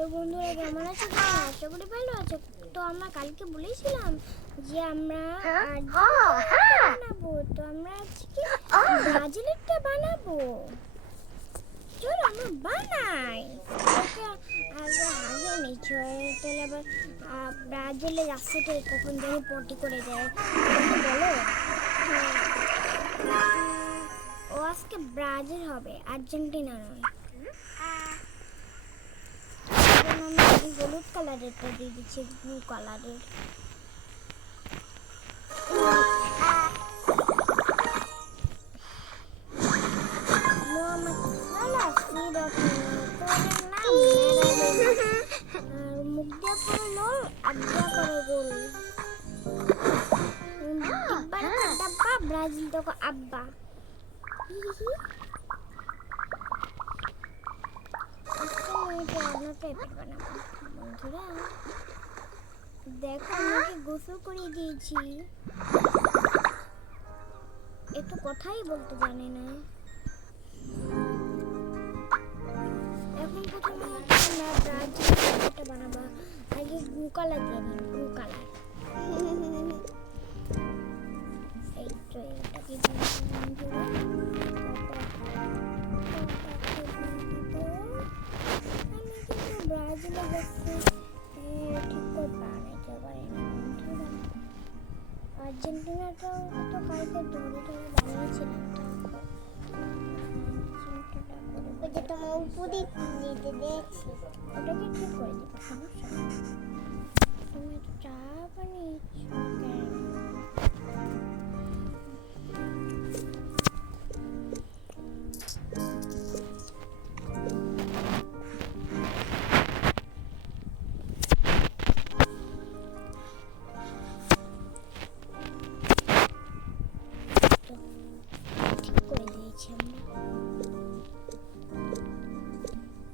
Hello বন্ধুরা, কেমন আছো? আশা করি ভালো আছো। তো আমরা কালকে বলেছিলাম যে আমরা বানাবো, তো আমরা আজকে ব্রাজিলেরটা বানাবো। চলো আমরা বানাই। আগে আগে নিচ্ছ তাহলে আবার ব্রাজিলে যাচ্ছে তো কখন জানি পটি করে দেয় বলো। ও আজকে ব্রাজিল হবে, আর্জেন্টিনা নয়। আমি হলুদ কালারেরটা দিয়ে দিচ্ছি, ব্লু কালারের। মুখ দিয়ে পুরো লোল, আড্ডা করে গোল। ডাব্বা ব্রাজিল তো আব্বা। বন্ধুরা দেখো, আমাকে গোসল করিয়ে দিয়েছি। একটু কথাই বলতে জানে না। এখন প্রথমে আমরা ব্রাজিলটা বানাবো। আগে ব্লু কালার দিয়ে নিই, ব্লু কালার। এই তো এটা দিয়ে বন্ধুরা ব্রাজিলে যাচ্ছে ঠিক করে বানাইতে পারি না বন্ধুরা। আর্জেন্টিনাটাও তো কালকে দৌড়ে দৌড়ে বানিয়েছিলাম। ওটা তোমার উপরে নিতে দেখছি, ওটাকে ঠিক করে দিবো, সমস্যা নেই। তুমি তো চা বানিয়েছো কেন?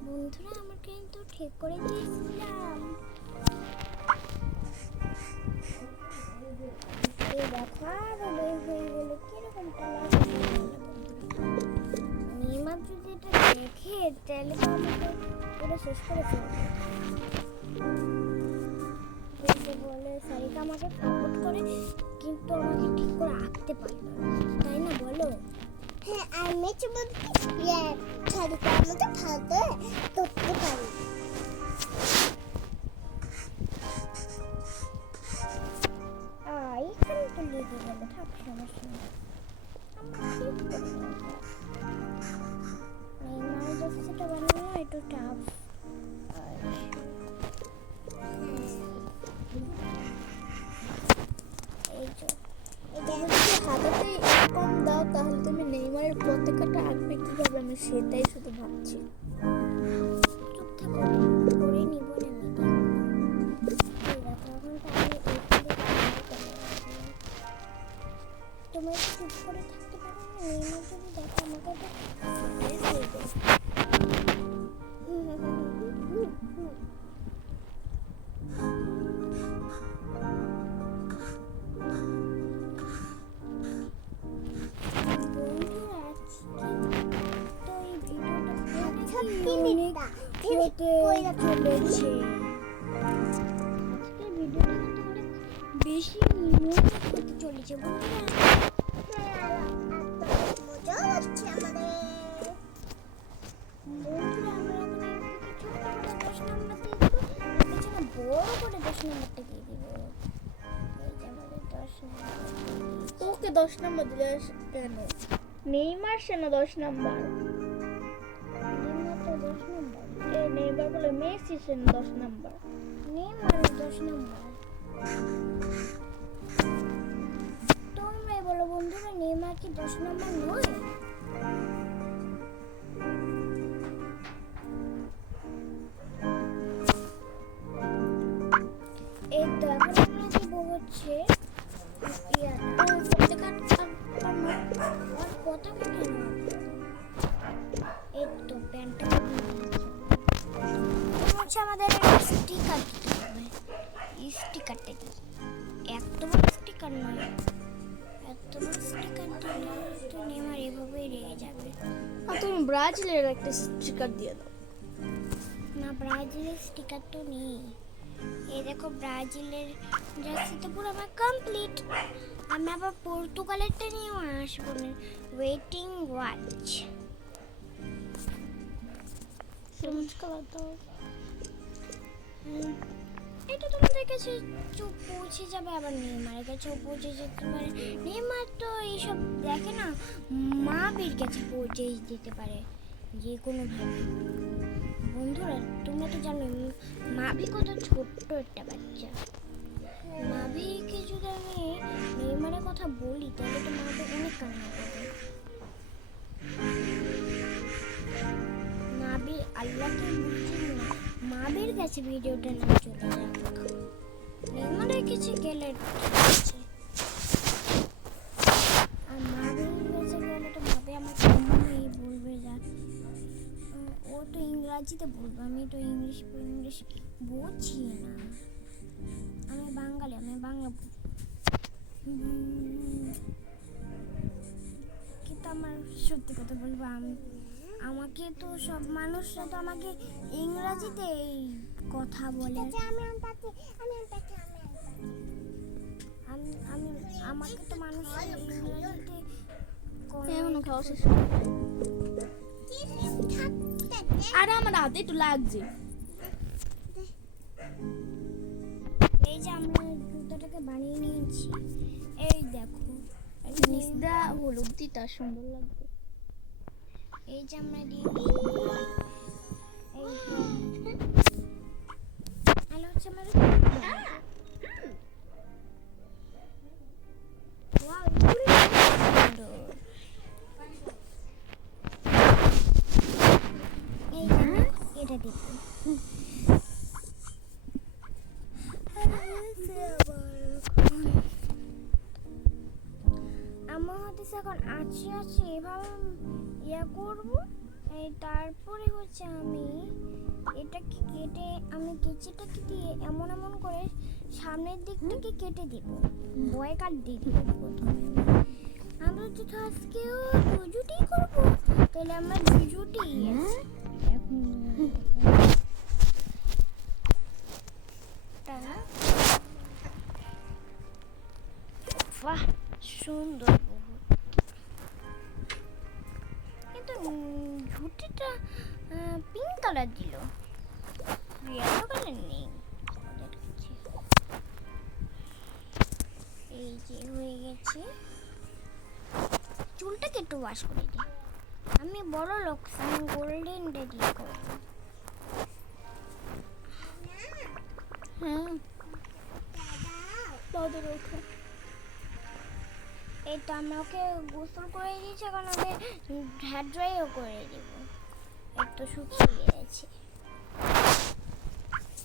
বন্ধুরা আমার কিন্তু ঠিক করে দিয়েছিলাম। এই দেখো আরো হয়ে গেল, কিরকমটা লাগছে। নেইমার যদি এটা দেখে তাহলে তো আমাকে পুরো শেষ করে ফেলবে। বলে সারিকা আমাকে সাপোর্ট করে, কিন্তু আমাকে ঠিক করে আঁকতে পারবে, তাই না বলো? হ্যাঁ, আমি সারিকা আমাকে ভালো করতে পারি। এখানে তো লেগে গেল, থাক সমস্যা নেই। নেইমার জার্সিটা বানানো একটু টাফ। এই যে এটা যদি হাতেতে এরকম দাও তাহলে তুমি নেইমারের পতাকাটা আঁকবে কিভাবে, আমি সেটাই শুধু ভাবছি। করে নিব না তুমি চুপ করে থাকতে পারো না। নেইমার যদি দেখো আমাকে বেশি করতে চলেছে মজা হচ্ছে আমাদের। বন্ধুরা আমরা বড় করে 10 নম্বরটা দিয়ে দিব। এই যে আমাদের 10 নম্বর। ওকে 10 নম্বর দিলে কেন? নেইমার সেন 10 নম্বর। নেইমার তো 10 নম্বর। নেইমার বলে মেসি সেন 10 নম্বর। নেইমার 10 নম্বর। তোমরাই বলো বন্ধুরা, নেইমার কি 10 নম্বর নয়? এই তো এখন আমরা দিব হচ্ছে পতাকা কেন? এই তো প্যান্টটা হচ্ছে আমাদের স্টিকার দিতে হবে। স্টিকারটা কি এত বড় স্টিকার নয়, এত বড় স্টিকার দিলে তো নেইমার এভাবেই রেগে যাবে। তুমি ব্রাজিলের একটা স্টিকার দিয়ে দাও। না না, ব্রাজিলের স্টিকার তো নেই। এই দেখো ব্রাজিলের জার্সি তো পুরো আমার কমপ্লিট। আমি আবার পর্তুগালেরটা নিয়েও আসবো। Waiting watch. সবুজ কালার দাও। এটা তোমাদের কাছে চুপ পৌঁছে যাবে, আবার নেইমারের কাছেও পৌঁছে যেতে পারে। নেইমার তো এইসব দেখে না, মাবির কাছে পৌঁছে যেতে পারে যে কোনোভাবে। বন্ধুরা তোমরা তো জানো মাবি কত ছোট্ট একটা বাচ্চা। মাবিকে যদি আমি নেইমারের কথা বলি তাহলে তো মাবি অনেক কান্না করবে। মাবি আল্লাহকে বুঝছি না, মাবির কাছে ভিডিওটা না চলে যাক, নেইমারের কাছে গেলে ঠিক আছে। আর মাবির কাছে গেলে তো মাবি আমাকে অন্যই বলবে, যা ও তো ইংরাজিতে বলবে, আমি তো ইংলিশ বুঝি না। আমি বাঙালি, আমি বাংলা কিন্তু আমার সত্যি কথা বলবো, আমাকে তো সব মানুষরা তো আমাকে ইংরাজিতে কথা বলে। আমি আমাকে তো মানুষ ইংরাজিতে এখনো খাওয়া শেষ। আরে আমার হাতে একটু লাগছে। এই যে আমরা জুতোটাকে বানিয়ে নিয়েছি, এই দেখো নিচটা হলুদ দিটা সুন্দর লাগবে। এই যে আমরা দিয়ে এই হ্যালো হচ্ছে আমার ওয়াও সুন্দর। এই যে এটা দিব। আমার হাতে এখন আছে এভাবে ইয়া করব। এই তারপরে হচ্ছে আমি এটাকে কেটে, আমি কেচিটাকে দিয়ে এমন এমন করে সামনের দিকটাকে কেটে দিব, বয় কাট দিয়ে দিব প্রথমে। আমরা যদি আজকেও দুজুটি করবো তাহলে আমরা দুজুটি এখন বাহ সুন্দর বহুত। কিন্তু ঝুটিটা পিঙ্ক কালার দিল, ইয়েলো কালার নেই ওদের কাছে। এই যে হয়ে গেছে, চুলটাকে একটু ওয়াশ করে দিই। আমি বড় লোক, আমি গোল্ডেন রেডি করবো। হ্যাঁ তাদের ওঠো। এই তো আমরা ওকে গোসল করে দিয়েছি, এখন ওকে হেয়ার ড্রাইও করে দিব। একটু শুকিয়ে গেছে,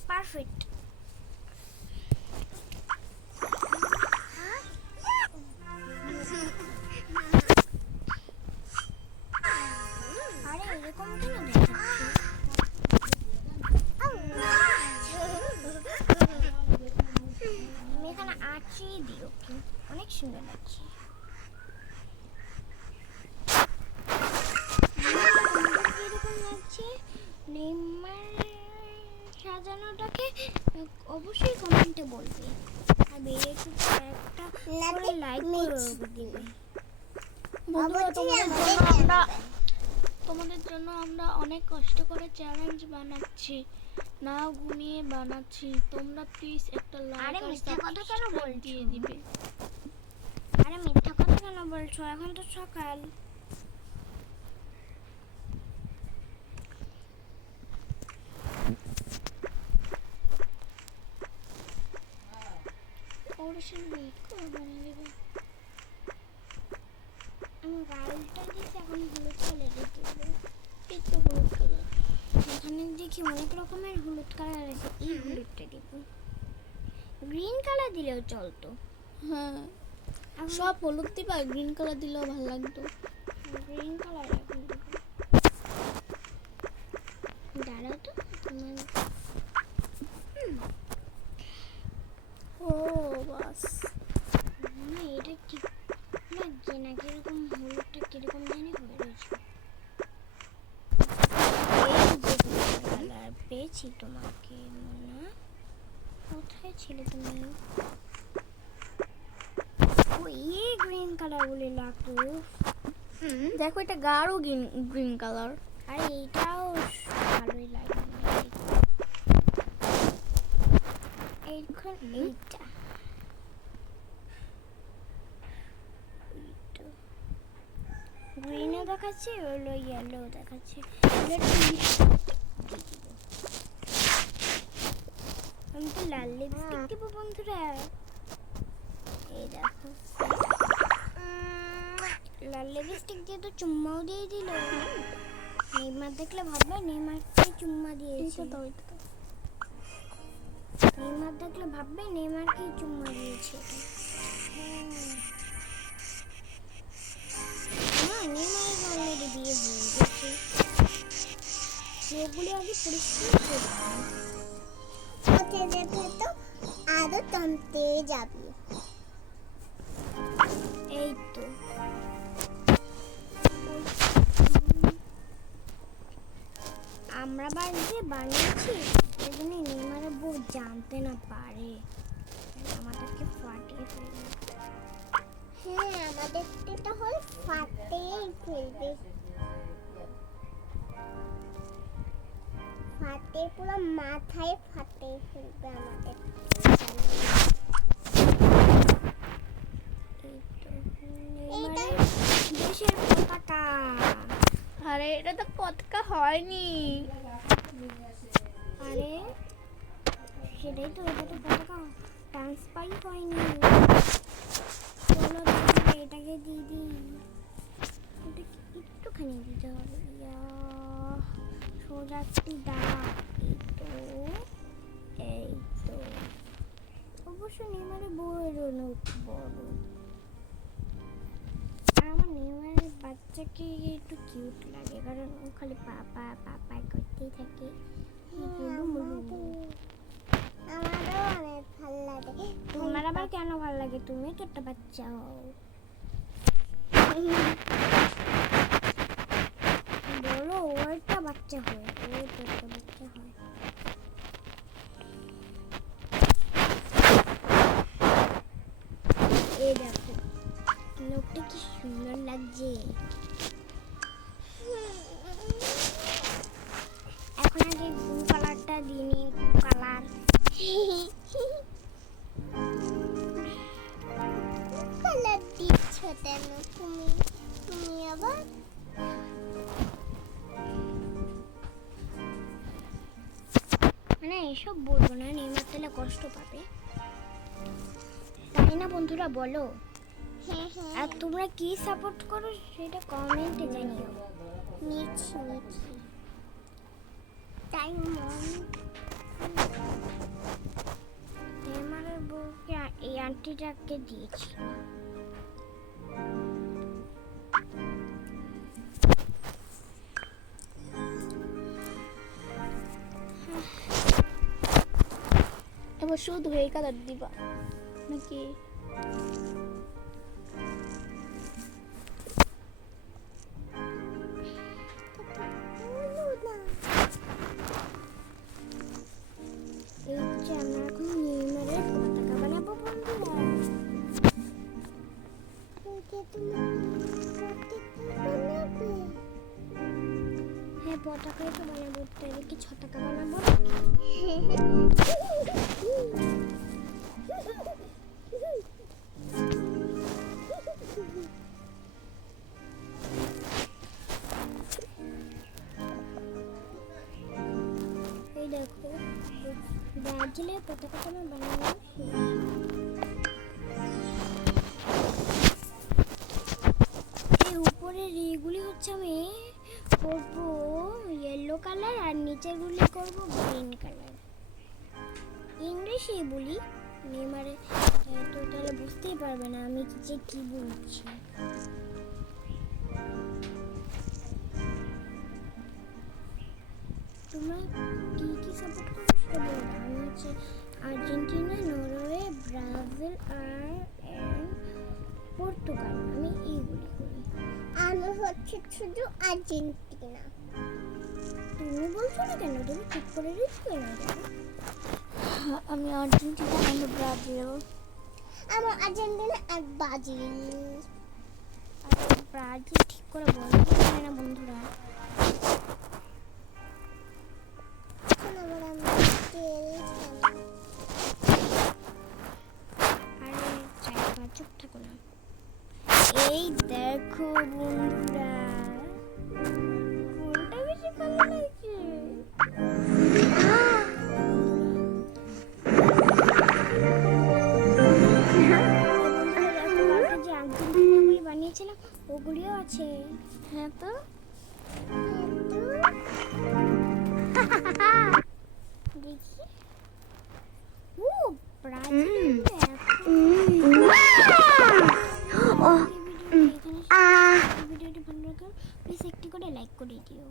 পারফেক্ট। আরে এরকম কেন দেখাচ্ছে? আমি এখানে আঁচিয়ে দিই ওকে, অনেক সুন্দর লাগছে। কিরকম লাগছে নেইমার সাজানোটাকে অবশ্যই কমেন্টে বলবে, আর ভিডিওতে একটা লাইক করে দিবে। তোমাদের জন্য আমরা অনেক কষ্ট করে চ্যালেঞ্জ বানাচ্ছি, না ঘুমিয়ে বানাচ্ছি। তোমরা প্লিজ একটা লাইক আরে আর মিথ্যা কথা কেন সাবস্ক্রাইব বলছো? দিয়ে দিবে। আরে মিথ্যা কথা কেন বলছো? এখন তো সকাল। অবশ্যই ওয়েট করে বানিয়ে দেবে। আমি গালটা দিয়েছি, এখন হলুদ কালারের দেবো। এই তো হলুদ কালার। এখানে দেখি অনেক রকমের হলুদ কালার আছে, এই হলুদটা দেব। গ্রিন কালার দিলেও চলতো। হ্যাঁ এখন সব হলুদ দিবা, গ্রিন কালার দিলেও ভালো লাগতো। গ্রিন কালার এখন দেবো। দাঁড়াও তো তোমার। ও বাস না এটা ঠিক লাগছে না, কিরকম হলুদটা কিরকম জানি হয়ে রয়েছে। এই যে কালার পেয়েছি তোমাকে মোনা, কোথায় ছিলে তুমি? ও এই গ্রিন কালার বলে লাগতো। দেখো এটা গাঢ় গ্রিন কালার। আর এইটাও ভালোই লাগে। এইখন এইটা গ্রিনও দেখাচ্ছে, ওগুলো ইয়েলো দেখাচ্ছে। আমি তো লাল লিপস্টিক দিব বন্ধুরা। এই দেখো লাল লিপস্টিক দিয়ে তো চুম্মাও দিয়ে দিল। নেইমার দেখলে ভাববে নেইমারকে চুম্মা দিয়েছে। নেইমার দেখলে ভাববে নেইমারকে চুম্মা দিয়েছে। নেইমারের অলরেডি বিয়ে হয়ে গেছে। সেগুলি আগে পরিষ্কার করতাম। ওতে দেখে তো আরো টানতে যাবে। এই তো আমরা বাড়িতে বানিয়েছি, ওই জন্য নেইমারের বউ জানতে না পারে, আমাদেরকে ফাটিয়ে ফেলবে। হ্যাঁ, আমাদের এটা হল ফাটেই ফেলবে। ফাটে পুরো মাথায় ফাটে ফেলবে আমাদের। এই তো নেইমারের দেশের পতাকা। আরে এটা তো পতাকা হয়নি। আরে সেটাই তো, এটা তো পতাকা ট্রান্সফারই হয়নি। চলো তাহলে এটাকে দিয়ে দিই। এটাকে একটুখানি দিতে হবে। সোজা একটু দাগ। এই তো অবশ্য নেইমারের বউয়ের অনেক বড়। আমার নেইমারের বাচ্চাকে একটু কিউট লাগে, কারণ ও খালি পাপা পাপা করতেই থাকে। আমারও অনেক ভালো লাগে। তোমার আবার কেন ভালো লাগে? তুমি কি একটা বাচ্চা হও? বলো ও একটা বাচ্চা হয়, ও তো একটা বাচ্চা হয়। এই দেখো লোকটা কি সুন্দর লাগছে। এখন আগে ব্লু কালারটা দিয়ে নি। কালার কালার দিচ্ছ কেন তুমি? তুমি আবার মানে এসব বলবো না, নেইমার তাহলে কষ্ট পাবে, তাই না বন্ধুরা বলো? হ্যাঁ হ্যাঁ আর তোমরা কি সাপোর্ট করো সেটা কমেন্টে জানিও। নিচ্ছি নিচ্ছি। তাই মন নেইমারের বউকে এই আন্টিটাকে দিয়েছি। এবার শুধু এই কালার দিবা নাকি? এই যে আমরা এখন নেইমারের পতাকা বানাবো বন্ধুরা। তুমি বানাবে। হ্যাঁ পতাকাই তো বানাবো, তাহলে কি ছতাকা বানাবো? এই দেখো ব্রাজিলের পতাকাটা আমার বানানো শেষ। এই উপরের এইগুলি হচ্ছে আমি করবো ইয়েলো কালার, আর নিচেরগুলি করবো গ্রিন কালার। ইংলিশে বলি, নেইমারে তো তাহলে বুঝতেই পারবে না আমি যে কি বলছি। তোমরা কি কি সাপোর্ট করো সেটা বলো। আমি হচ্ছে আর্জেন্টিনা, নরওয়ে, ব্রাজিল আর পর্তুগাল, আমি এইগুলি করি। আমি হচ্ছে শুধু আর্জেন্টিনা। তুমি বলছো না কেন? তুমি ঠিক করে দিচ্ছ কেন? আমি আর্জেন্টিনা, আমি ব্রাজিল। আমার আর্জেন্টিনা আর ব্রাজিল। আরে ব্রাজিল ঠিক করে বলতে পারে না বন্ধুরা। এখন আবার আমি ব্রাজিল। আরে চাইবা চুপ থাকো না। এই দেখো বন্ধুরা, কোনটা বেশি ভালো লাগছে? যে আর্জেন্টিনাগুলি বানিয়েছিলাম ওগুলিও আছে। হ্যাঁ তো দেখি। ও ব্রাজিল। ভিডিওটি ভালো লাগে প্লিজ একটি করে লাইক করে দিও।